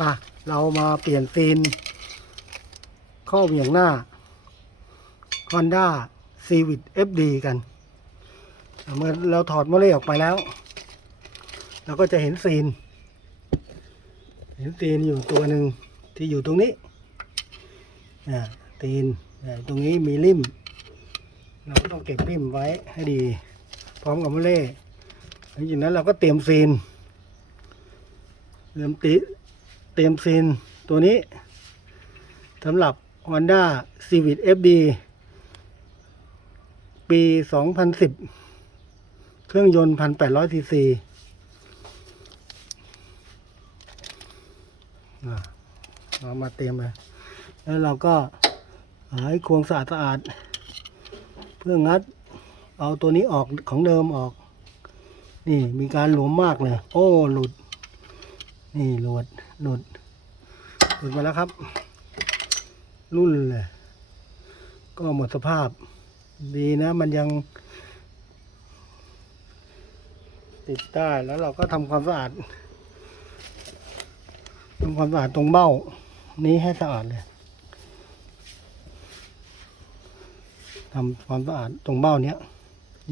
มาเรามาเปลี่ยนซีน ข้อเหวี่ยงหน้า Honda Civic FD กัน เมื่อเราถอดโมเลออกไปแล้ว เราก็จะเห็นซีน เห็นซีนอยู่ตัวหนึ่งที่อยู่ตรงนี้ตีนตรงนี้มีริม เราก็ต้องเก็บริมไว้ให้ดี พร้อมกับโมเลหลังจากนั้นเราก็เตรียมซีนเตรียมติ เตรียมซีนตัวนี้สำหรับ Honda Civic FD ปี 2010 เครื่องยนต์ 1,800ซีซีเรามาเตรียมเลยแล้วเราก็หาให้ควงสะอาดสะอาด เพื่องัด เอาตัวนี้ออกของเดิมออก นี่มีการหลวมมากเลย โอ้ หลุด นี่หลุด หลุดหลุดมาแล้วครับ รุ่นเลยก็หมดสภาพ ดีนะ มันยัง ติดได้แล้วเราก็ทำความสะอาดทำความสะอาดตรงเบ้า นี้ให้สะอาดเลยทำความสะอาดตรงเบ้าเนี้ย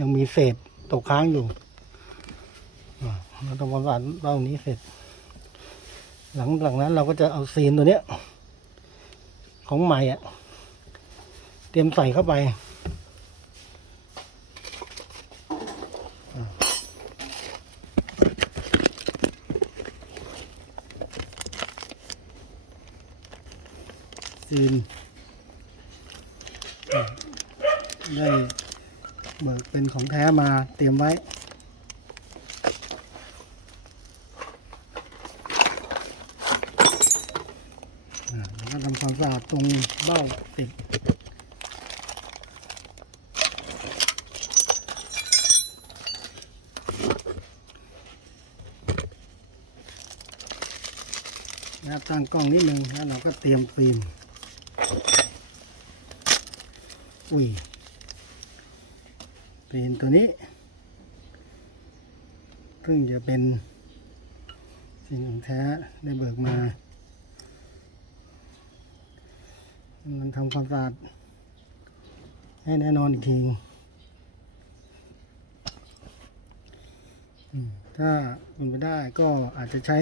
ยังมีเศษตกค้างอยู่เราทำความสะอาดเบ้านี้เสร็จ หลังหลังนั้นเราก็จะเอาซีนตัวเนี้ย ของใหม่อะเตรียมใส่เข้าไปซีนได้เบิกเป็นของแท้มาเตรียมไว้ อ่าแล้วก็ทำความสะอาดต รงเบ้าติดแล้วตั้งกล้องนิดนึงแล้วเราก็เตรียมฟิล์มอุ้ยฟิล์มตัวนี้ซึ่งจะเป็นสิ่งของแท้ได้เบิกมา มันทำความสะอาดให้แน่นอนอีกทีถ้าเป็นไปได้ก็อาจจะใช้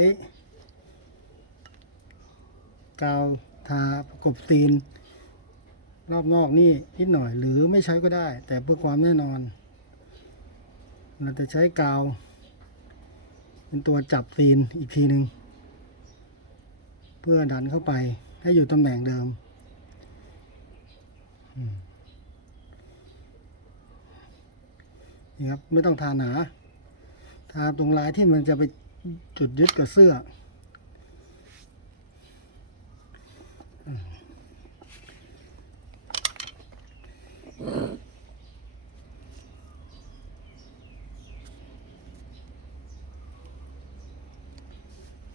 กาวทาประกบซีน รอบนอกนี่นิดหน่อยหรือไม่ใช้ก็ได้ แต่เพื่อความแน่นอน เราจะใช้กาว เป็นตัวจับซีนอีกทีหนึ่งเพื่อดันเข้าไปให้อยู่ตำแหน่งเดิม นี่ครับ ไม่ต้องทาหนา ทาตรงลายที่มันจะไปจุดยึดกับเสื้อ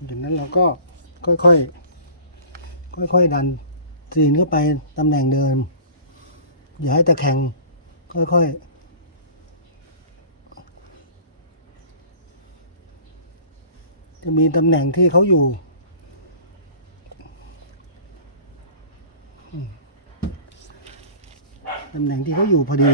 จากนั้นเราก็ค่อยๆ ค่อยๆ ดันซีนเข้าไปตำแหน่งเดิม อย่าให้ตะแคงค่อยๆจะมีตำแหน่งที่เขาอยู่ ตำแหน่งที่เขาอยู่พอดี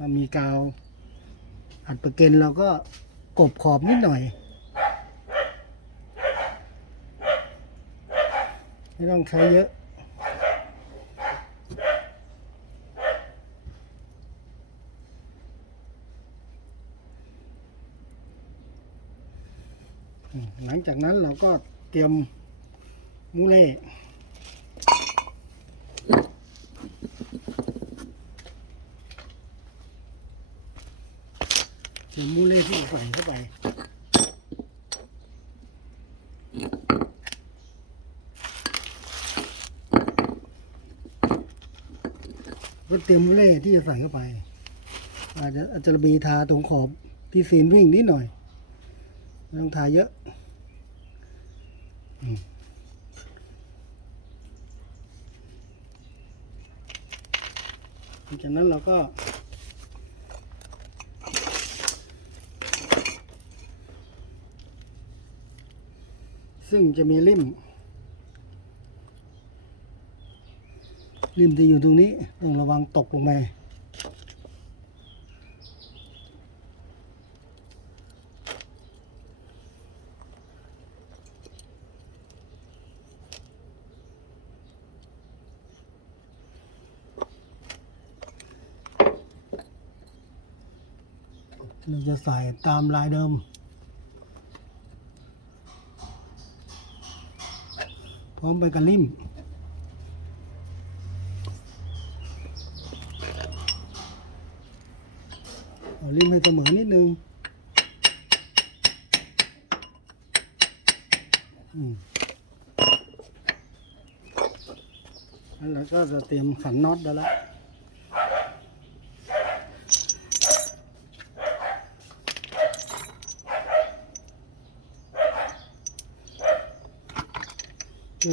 ถ้ามีกาว อัดประเก็นเราก็กบขอบนิดหน่อย ไม่ต้องใช้เยอะหลังจากนั้นเราก็เตรียมมูเล่ เตรียมมูเล่ที่ใส่เข้าไปก็เตรียมเล่ที่จะใส่เข้าไป อาจจะอาจจะมีทาตรงขอบที่ซีนวิ่งนิดหน่อยไม่ต้องทาเยอะหลังจากนั้นเราก็ ซึ่งจะมีริมริมที่อยู่ตรงนี้ต้องระวังตกลงไปเราจะใส่ตามลายเดิม ร้อมไปกับลิ่มเอาลิ่มให้เสมอนิดนึงอืมแล้วก็จะเตรียมขันน็อตได้แล้ว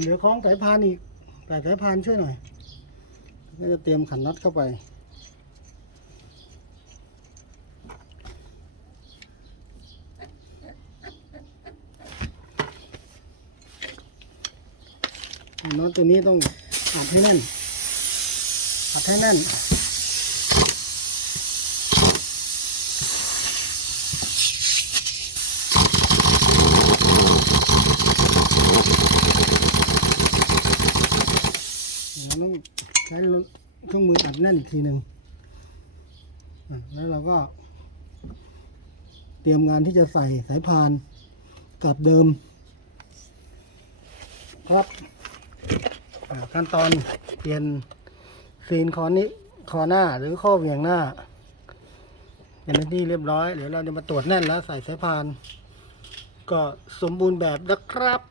เหลือคล้องสายพานอีกแต่สายพานช่วยหน่อยก็จะเตรียมขันน็อตเข้าไป น็อตตัวนี้ต้องอัดให้แน่นอัดให้แน่น เราต้อง ใช้เครื่องมืออัดแน่นอีกทีหนึ่งแล้วเราก็ เตรียมงานที่จะใส่สายพานกับเดิม ครับขั้นตอนเปลี่ยนซีนคอนี้คอหน้าหรือข้อเวียงหน้าเป็นที่เรียบร้อยเดี๋ยวเราจะมาตรวจแน่นแล้วใส่สายพาน ก็สมบูรณ์แบบนะครับ